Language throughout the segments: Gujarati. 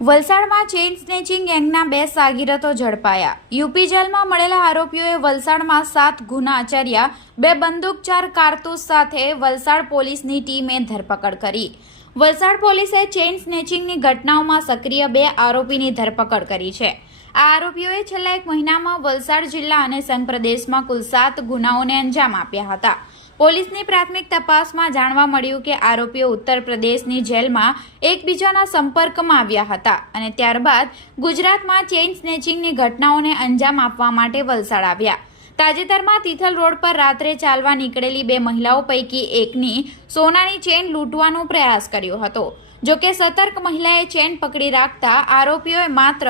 વલસાડમાં ચેઇન સ્નેચિંગ ગેંગના 2 સાગીરતો ઝડપાયા। યુપી જેલમાં મળેલા આરોપીઓએ વલસાડમાં 7 ગુના આચર્યા। 2 બંદૂકચાર કારતૂસ સાથે વલસાડ પોલીસની ટીમે ધરપકડ કરી। વલસાડ પોલીસે ચેઇન સ્નેચિંગની ઘટનાઓમાં સક્રિય 2 આરોપીની ધરપકડ કરી છે। આ આરોપીઓએ છેલ્લા 1 મહિનામાં વલસાડ જિલ્લા અને સંઘ પ્રદેશમાં કુલ 7 ગુનાઓને અંજામ આપ્યા હતા। પોલીસની પ્રાથમિક તપાસમાં જાણવા મળ્યું કે આરોપીઓ ઉત્તર પ્રદેશની જેલમાં એકબીજાના સંપર્કમાં આવ્યા હતા અને ત્યારબાદ ગુજરાતમાં ચેઇન સ્નેચિંગની ઘટનાઓને અંજામ આપવા માટે વલસાડ આવ્યા। તાજેતરમાં તિથલ રોડ પર રાત્રે ચાલવા નીકળેલી 2 મહિલાઓ પૈકી એકની સોનાની ચેઇન લૂંટવાનો પ્રયાસ કર્યો હતો। જોકે સતર્ક મહિલાએ ચેઇન પકડી રાખતા આરોપીઓએ માત્ર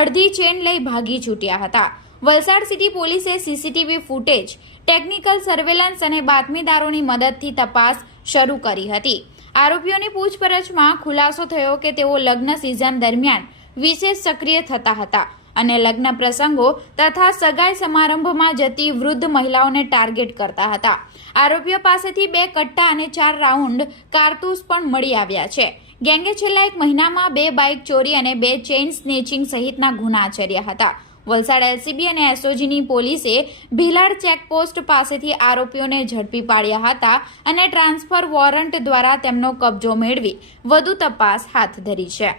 અડધી ચેઇન લઈ ભાગી છૂટ્યા હતા। વલસાડ સિટી પોલીસે સીસીટીવી ફૂટેજ, ટેકનિકલ સર્વેલન્સ અને બાતમીદારોની મદદથી તપાસ શરૂ કરી હતી। આરોપીઓની પૂછપરછમાં ખુલાસો થયો કે તેઓ લગ્ન સિઝન દરમિયાન વિશેષ સક્રિય થતા હતા અને લગ્ન પ્રસંગો તથા સગાઈ સમારંભમાં જતી વૃદ્ધ મહિલાઓને ટાર્ગેટ કરતા હતા। આરોપીઓ પાસેથી 2 કટ્ટા અને 4 રાઉન્ડ કારતૂસ પણ મળી આવ્યા છે। ગેંગે છેલ્લા 1 મહિનામાં 2 બાઇક ચોરી અને 2 ચેઇન સ્નેચિંગ સહિતના ગુના આચર્યા હતા। વલસાડ એલસીબી અને એસઓજીની પોલીસે ભીલાડ ચેકપોસ્ટ પાસેથી આરોપીઓને ઝડપી પાડ્યા હતા અને ટ્રાન્સફર વોરંટ દ્વારા તેમનો કબજો મેળવી વધુ તપાસ હાથ ધરી છે।